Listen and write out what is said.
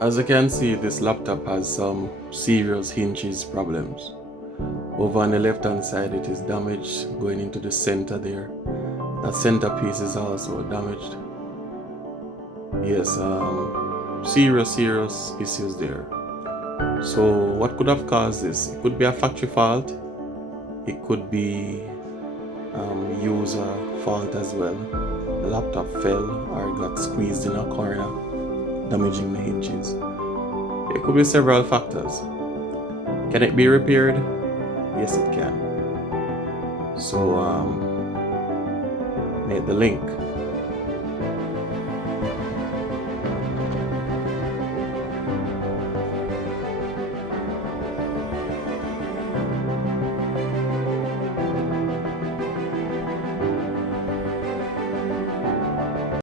As you can see, this laptop has some serious hinges problems. Over on the left hand side it is damaged going into the center there. That center piece is also damaged. Yes, serious issues there. So what could have caused this? It could be a factory fault. It could be user fault as well. The laptop fell or got squeezed in a corner, damaging the hinges. It could be several factors. Can it be repaired? Yes, it can. So, mate, the link